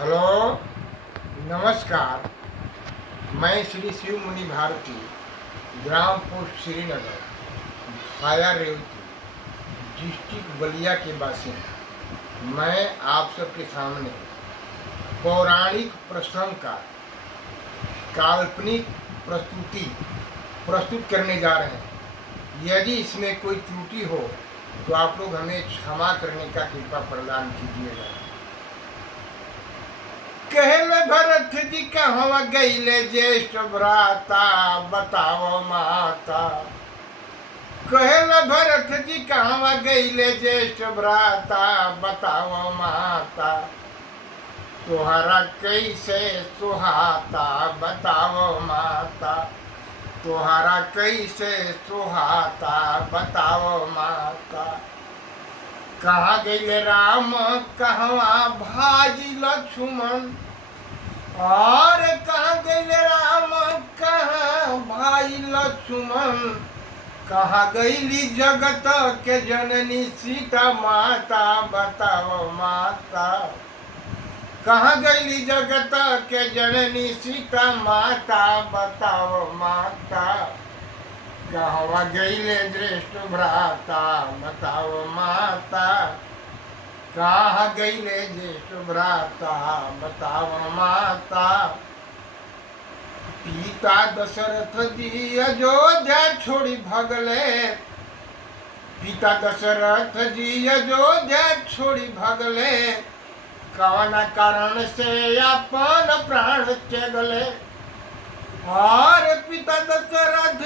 Hello, नमस्कार। मैं श्री शिव मुनि भारती, ग्राम पोस्ट श्रीनगर, भाया रेवती, डिस्ट्रिक्ट बलिया के बासिंदा। मैं आप सबके सामने पौराणिक प्रसंग का काल्पनिक प्रस्तुत करने जा रहे हैं। यदि इसमें कोई त्रुटि हो तो आप लोग हमें क्षमा करने का कृपा प्रदान कीजिएगा। कहले भरत जी कहवा गईले ज्येष्ठ भ्राता, बताओ माता। कहले भरत जी कहवा गईले ज्येष्ठ भ्राता, बताओ माता। तोहरा कैसे सुहाता, बताओ माता। तोहरा कैसे सुहाता, बताओ माता। कहाँ गईले राम, कहवा भाई लक्ष्मण। और कहाँ गईले राम, कहाँ भाई लक्ष्मण। कहाँ गईली जगत के जननी सीता माता, बताओ माता। कहाँ गईली जगत के जननी सीता माता, बताओ माता। कहवा गईले ज्येष्ठ भ्राता, बताओ माता। कहाँ गईले ज्येष्ठ भ्राता, बताओ माता। पिता दशरथ जी अयोध्या छोड़ी भगले। पिता दशरथ जी अयोध्या छोड़ी भगले। कौन कारण से अपन प्राण त्यागले। और पिता दशरथ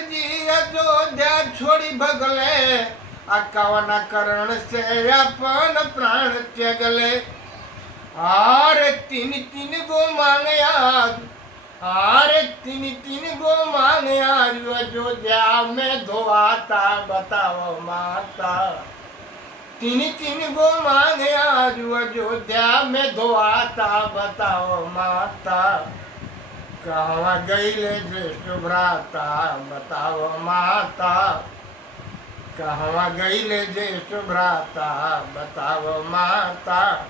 जी अयोध्या छोड़ी भगले। कौन कारण से अपन प्राण त्यागले। और तीन तीन गो मांगे आज, और तीन गो मांगे आज अयोध्या में धोआता, बताओ माता। तीन गो मांगे आज अयोध्या में धोआता, बताओ माता। कहवा गईले ज्येष्ठ भ्राता, बताओ माता। कहवा गईले ज्येष्ठ भ्राता, बताओ माता।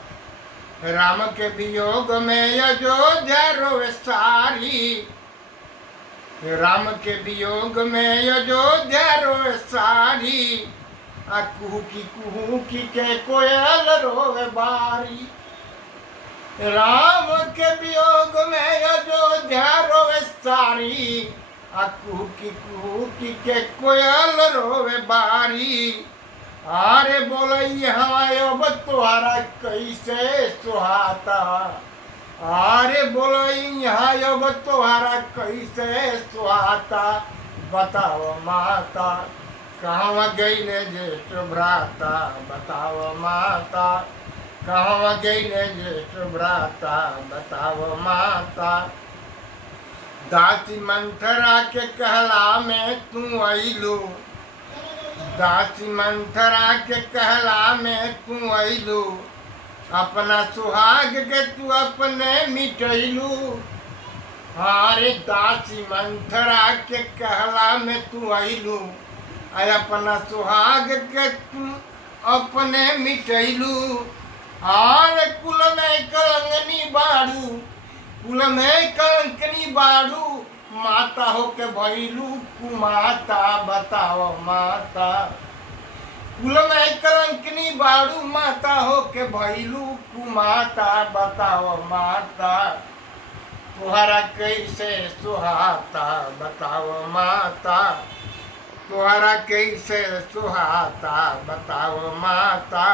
राम के वियोग में अयोध्या रोवे सारी। राम के वियोग में अयोध्या रोवे सारी। कुहू की के कोयल रोवे बारी। राम के वियोग में अयोध्या रोवे सारी। कुहू की के कोयल रोवे बारी। अरे बोलई अब तुहारा कैसे सुहाता। अरे बोलई अब तुहारा कैसे सुहाता, बताओ माता। कहवा गईले ज्येष्ठ भ्राता, बताओ माता। कहवा गईले ज्येष्ठ भ्राता, बताओ माता। दासी मंथरा के कहला में तू अइलू। दासी मंथरा के कहला में तू अइलू। अपना सुहाग के तू अपने मिटैलू। अरे दासी मंथरा के कहला में तू अइलू। अपना सुहाग के तू अपने मिटैलू। और कुल में कलंकनी बाड़ू। कुल में कलंकनी बाड़ू। माता हो के भैलू कुमाता, बताओ माता। कुल में कलंकनी बाड़ू, माता हो के भैलू कुमाता, बताओ माता। तुहरा कैसे सुहाता, बताओ माता। तुहरा कैसे सुहाता, बताओ माता।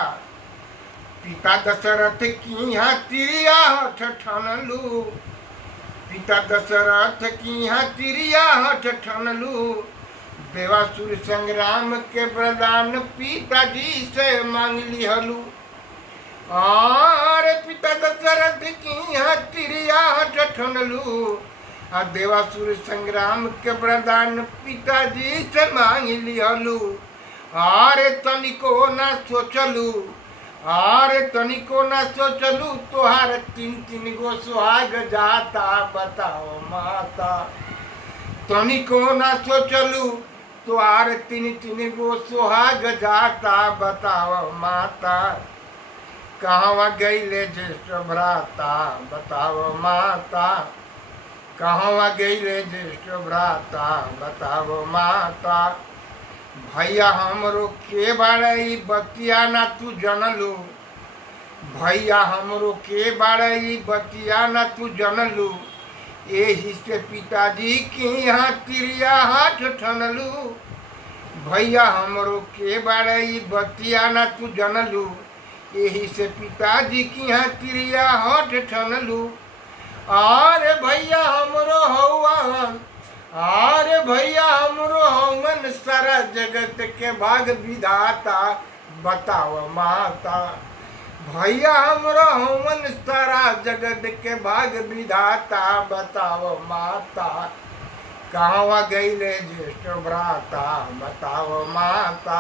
पिता दशरथ की यहाँ तिरिया हठ ठनलू। पिता दशरथ की यहाँ तिरिया हठ ठनलू। देवासुर संग्राम के वरदान पिताजी से मांग लिहलू। और पिता दशरथ की यहाँ तिरिया हठ ठनलू। देवासुर संग्राम के वरदान पिताजी से मांग लिहलू। और तनिको ना सोचलू। और तनिको ना सोचलू। तोहार तीन गो सुहाग जाता, बताओ माता। तनिको ना सोचलू। तोहार तीन गो सुहाग जाता, बताओ माता। कहवा गईले ज्येष्ठ भ्राता बताओ माता, कहवा गईले ज्येष्ठ भ्राता बताओ माता। भैया हमरो के बाड़े बतिया ना तू जनलू, भैया हमरो के बाड़े बतिया ना तू जनलू, एही से पिताजी के यहाँ तिरिया हाथ ठनलू। भैया हमरो के बाड़े बतिया ना तू जनलू, एही से पिताजी के यहाँ तिरिया हाथ ठनलू। अरे भैया हमरो हौवन, अरे भैया हमरो हौवन सारा जगत के भाग विधाता बताओ माता। भैया हमरो हौवन सारा जगत के भाग विधाता बताओ माता। कहवा गईले ज्येष्ठ भ्राता बताओ माता,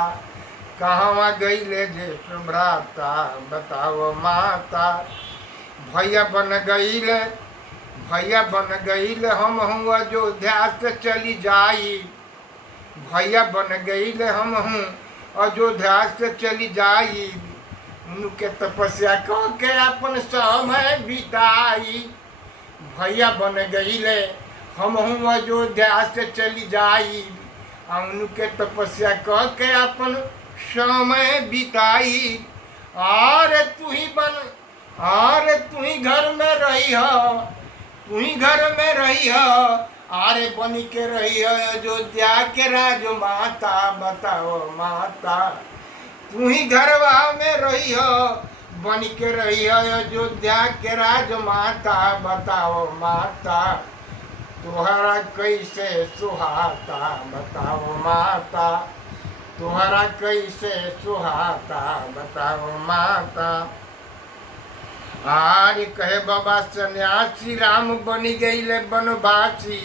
कहवा गईले ज्येष्ठ भ्राता बताओ माता। भैया बन गईले, भैया बन गईले हम हूँ अयोध्या से चली जाई, भैया बन गईले हम हूँ अयोध्या से चली जाई। उनके तपस्या के अपन समय बिताई, भैया बन गईले हम हूँ अयोध्या से चली जाई। उनके तपस्या के अपन समय बिताई। अरे तू ही बन, अरे तू ही घर में रही हो, तू ही घर में रही हो, अरे बनी के रही हो अयोध्या के राजमाता बताओ माता। तू ही घरवा में रही हो, बन के रही हो अयोध्या के राजमाता बताओ माता। तुहरा कैसे सुहाता बताओ माता, तुहरा कैसे सुहाता बताओ माता। आरे कहे बाबा सन्यासी राम बनी गईले बनवासी,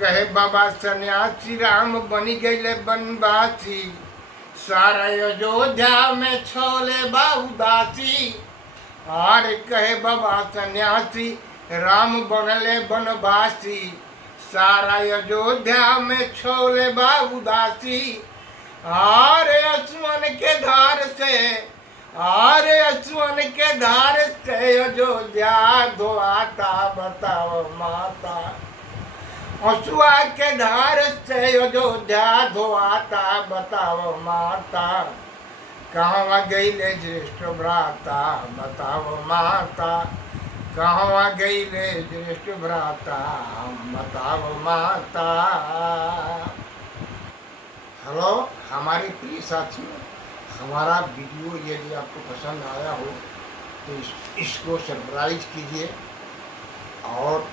कहे बाबा सन्यासी राम बनी गईले बनवासी। सारा अयोध्या में छोले बा उदासी, आरे कहे बाबा सन्यासी राम बनले बनवासी। सारा अयोध्या में छोले बा उदासी। आरे असुवन के धार से, आरे असुवन के धार से अयोध्या धोआता बताओ माता। असुआ के धार से अयोध्या धोआता बताओ माता। कहवा गईले ज्येष्ठ भ्राता बताओ माता, कहवा गईले ज्येष्ठ भ्राता बताओ माता। हेलो हमारे प्रिय साथियों, हमारा वीडियो यदि आपको पसंद आया हो तो इसको सब्सक्राइब कीजिए और